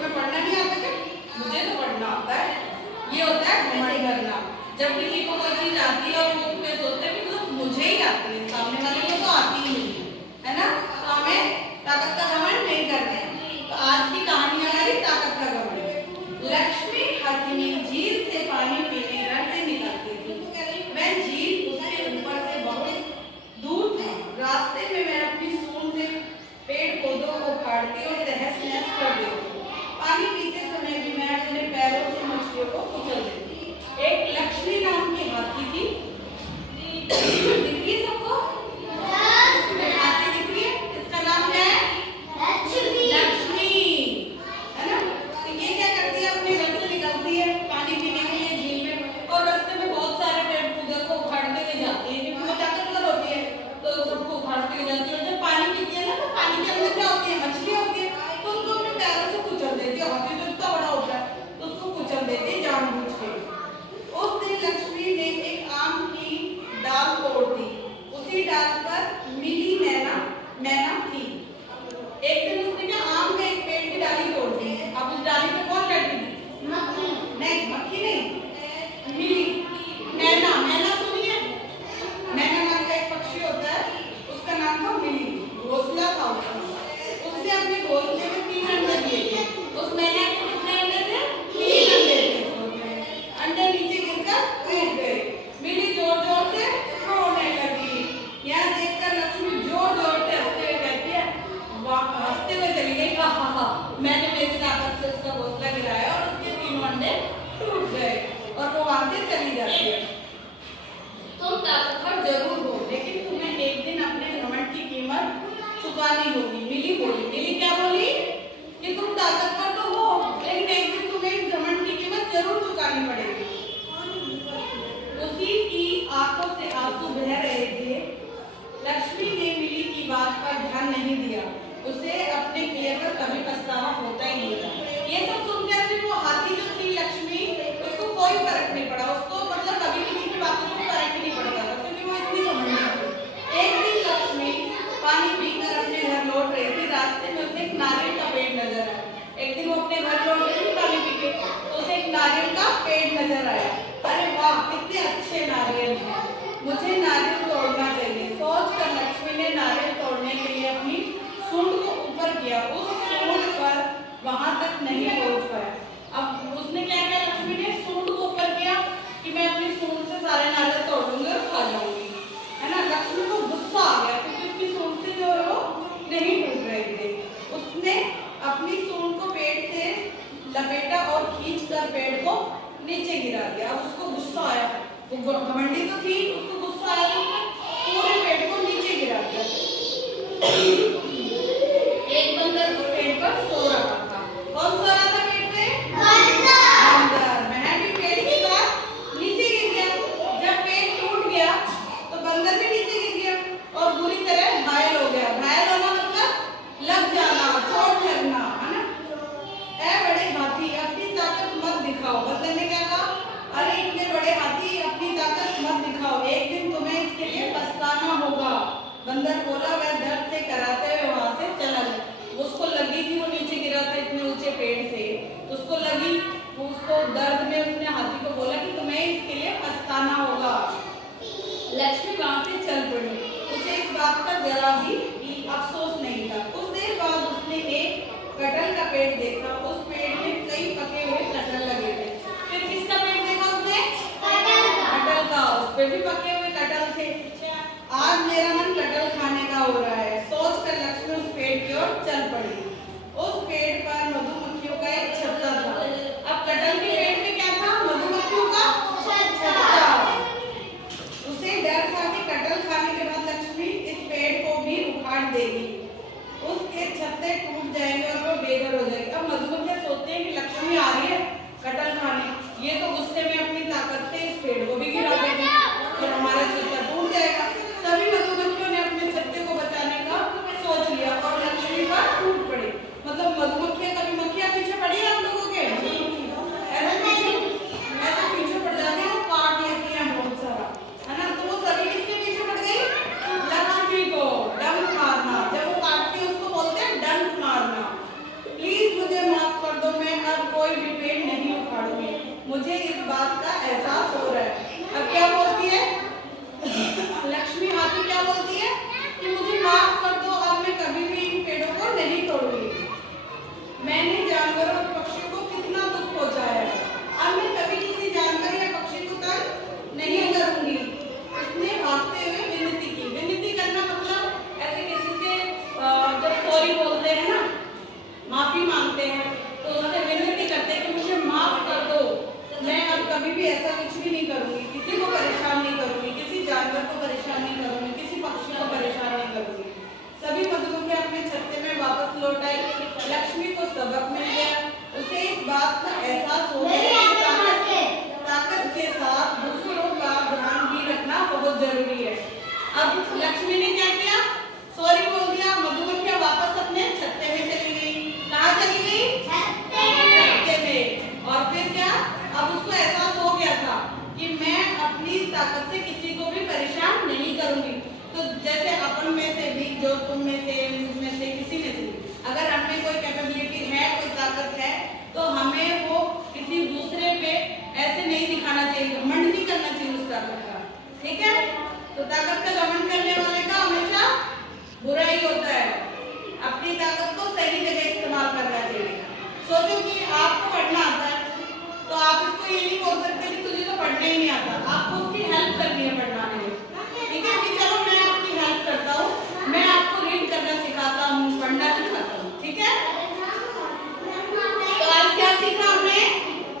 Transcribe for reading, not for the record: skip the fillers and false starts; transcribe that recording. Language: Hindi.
तुम्हें पढ़ना नहीं आता क्या? मुझे तो पढ़ना आता है। ये होता है घमंड करना। जब किसी को कोई चीज आती है और वो उसमें सोचते हैं कि तो मुझे ही आती है, सामने वाले को तो आती ही नहीं है ना। तो हमें ताकत का घमंड नहीं करना है। तो आज की कहानी हमारी ताकत का घमंड। लक्ष्मी हथिनी झील से पानी पीने घर से निकलती थी। वह झील उसके ऊपर से बहुत दूर था। रास्ते में मैं अपनी सूंड से पेड़ पौधों को उखाड़ती और तहस नहस कर देती। पानी पीते समय भी मैं अपने पैरों से मछलियों को कुचल देती। एक लक्ष्मी नाम की हाथी थी। दिख रही है सबको? हाथी दिख रही है? इसका नाम क्या है? लक्ष्मी, है ना। तो ये क्या करती है, अपने घर से निकलती है पानी पीने के लिए झील में, और रास्ते में बहुत सारे पेड़ पौधे को उखाड़ते हुए जाती है क्योंकि वो ताकतवर होती है, तो सबको उखाड़ते हुए जाती है। और जब पानी पीती है ना, तो पानी के अंदर क्या होती है? मछली होती है। तो उनको अपने पैरों से कुचल देती है। हाथी तो इतना बड़ा होता है, तो उसको कुचल देती है जानबूझ के। उस दिन लक्ष्मी ने एक आम की डाल तोड़ दी। उसी डाल पर मिली मैना थी। एक दिन उसने क्या, आम के एक पेड़ की डाली तोड़ दी। अब उस डाली पे कौन बैठी थी? नहीं, मक्खी नहीं, मिली। मैना सुनिए, मैना नाम का एक पक्षी होता है, उसका नाम था मिली। घोंसला था उसका। उसने अपने घोंसले में 3 अंडे दिए थे। उस मैना के कितने अंडे थे? 3 अंडे थे। अंडे नीचे गिरकर टूट गए। मिली जोर जोर से रोने लगी। यह देखकर लक्ष्मी जोर जोर से हंसते हुए कहती है, हंसते हुए चली गई, हा, मैंने मेरी ताकत से उसका घोंसला गिराया और उसके 3 अंडे टूट गए। और वो वहां से चली जाती है। तुम ताकतवर जरूर हो, लेकिन तुम्हें एक दिन अपने घमंड की कीमत चुकानी होगी। मिली बोली। मिली क्या बोली? कि तुम ताकतवर तो हो, लेकिन एक दिन तुम्हें इस घमंड की कीमत जरूर चुकानी पड़ेगी। उसी की आंखों से आंसू बह रहे थे। लक्ष्मी ने मिली की बात पर ध्यान नहीं दिया। उसे अपने किए पर कभी पछतावा होता ही नहीं था। ये सब सुनकर भी वो हाथी जो थी लक्ष्मी, उसको कोई फर्क नहीं पड़ा। उसको मतलब कभी किसी की बातों को फर्क ही नहीं पड़ता था, क्योंकि वो इतनी घमंडी थी। एक दिन लक्ष्मी पानी पीकर अपने घर लौट रही थी। रास्ते में उसे एक नारियल का पेड़ नजर आया। एक दिन वो अपने घर लौट रही थी पानी पी के, तो उसे एक नारियल का पेड़ नजर आया। अरे वाह, कितने अच्छे नारियल हैं, मुझे नारियल तोड़ना चाहिए। सोचकर लक्ष्मी ने नारियल तोड़ने के लिए अपनी सूंड को ऊपर किया। उस सूंड पर वहां तक नहीं पहुंच पाया। अब उसने क्या किया, लक्ष्मी ने सूंड को ऊपर किया कि मैं अपनी सूंड से सारे नारियल तोड़ लूंगी और खा जाऊंगी, है ना। लक्ष्मी को गुस्सा आ गया क्योंकि उसकी सूंड से जो है वो नहीं टूट रहे थे। उसने अपनी सूंड को पेड़ से लपेटा और खींचकर पेड़ को नीचे गिरा दिया। अब उसको गुस्सा आया, वो घमंडी तो थी, उसको गुस्सा आया तो पूरे पेड़ को नीचे गिरा दिया। एक बंदर उस पेड़ पर सो रहा था। कौन सो रहा था पेड़ पे? बंदर। वह भी पेड़ के साथ नीचे गिर गया। जब पेड़ टूट गया तो बंदर भी नीचे गिर गया और बुरी तरह घायल हो गया। घायल होना मतलब लग जाना, चोट लगना, है ना। ऐ बड़े हाथी, अपनी ताकत मत दिखाओ। बंदर ने क्या कहा? अरे इतने बड़े हाथी, अपनी ताकत मत दिखाओ, एक दिन तुम्हें इसके लिए पछताना होगा। बंदर बोला। वह दर्द से कराते हुए वहां से चला गया। उसको लगी थी, वो नीचे गिरा था इतने ऊंचे पेड़ से, तो उसको लगी, उसको दर्द में उसने हाथी को बोला कि तुम्हें इसके लिए पछताना होगा। लक्ष्मी वहां से चल पड़ी। उसे इस बात का जरा भी अफसोस नहीं था। कुछ देर बाद उसने एक कटहल का पेड़ देखा। उस पेड़ में कई पके हुए कटहल लगे थे। फिर किसका पेड़ देखा उसने? कटहल का। उस पे भी पके हुए कटहल थे। आज मेरा मन कटहल खाने का हो रहा है, सोचकर लक्ष्मी उस पेड़ की ओर चल पड़ी। उस पेड़ पर मधुमक्खियों का एक छत्ता था। अब कटहल के पेड़ में क्या था? मधुमक्खियों का छत्ता। उसे डर था कि कटहल खाने के बाद लक्ष्मी इस पेड़ को भी उखाड़ देगी, उसके छत्ते टूट जाएंगे और वो बेघर हो जाएगी। अब मधुमक्खियां सोचते हैं कि लक्ष्मी आ रही है कटहल खाने, ये तो गुस्से में अपनी ताकत से इस पेड़ को भी गिरा देगी और हमारा छत्ता टूट जाएगा। सभी मधुमक्खियों ने अपने छत्ते को बचाने का सोच लिया और लक्ष्मी पर टूट पड़ी। मतलब मधुमक्खियां, कभी मक्खियां पीछे पड़ी है आप लोगों के? है ना, कुछ भी नहीं करूंगी, किसी को परेशान नहीं करूंगी, किसी जानवर को परेशान नहीं करूंगी, किसी पक्षी को परेशान नहीं करूंगी। सभी मधुमक्खियां अपने छत्ते में वापस लौट आई। लक्ष्मी को सबक मिल गया। उसे इस बात का एहसास हो गया कि ताकत के साथ दूसरों का ध्यान भी रखना बहुत जरूरी है। अब लक्ष्मी ने क्या किया? सॉरी बोल दिया। मधुमक्खियां वापस अपने छत्ते में चली गई। कहाँ चली गई? छत्ते में। और फिर क्या? अब उसको एहसास हो गया था कि मैं अपनी ताकत से किसी को भी परेशान नहीं करूंगी। तो जैसे अपन में से भी, जो तुम में से, मुझ में से, किसी में से, अगर हमें कोई कैपेबिलिटी है, कोई ताकत है, तो हमें वो किसी दूसरे पे ऐसे नहीं दिखाना चाहिए, घमंड नहीं करना चाहिए उस ताकत का। ठीक है? तो ताकत का घमंड करने वाले का हमेशा बुरा ही होता है। अपनी ताकत को सही जगह इस्तेमाल करना चाहिए। सोचो कि आपको पढ़ना आता है, तो आप इसको ये नहीं बोल सकते कि तुझे तो पढ़ना ही नहीं आता, आपको उसकी हेल्प करनी है पढ़ना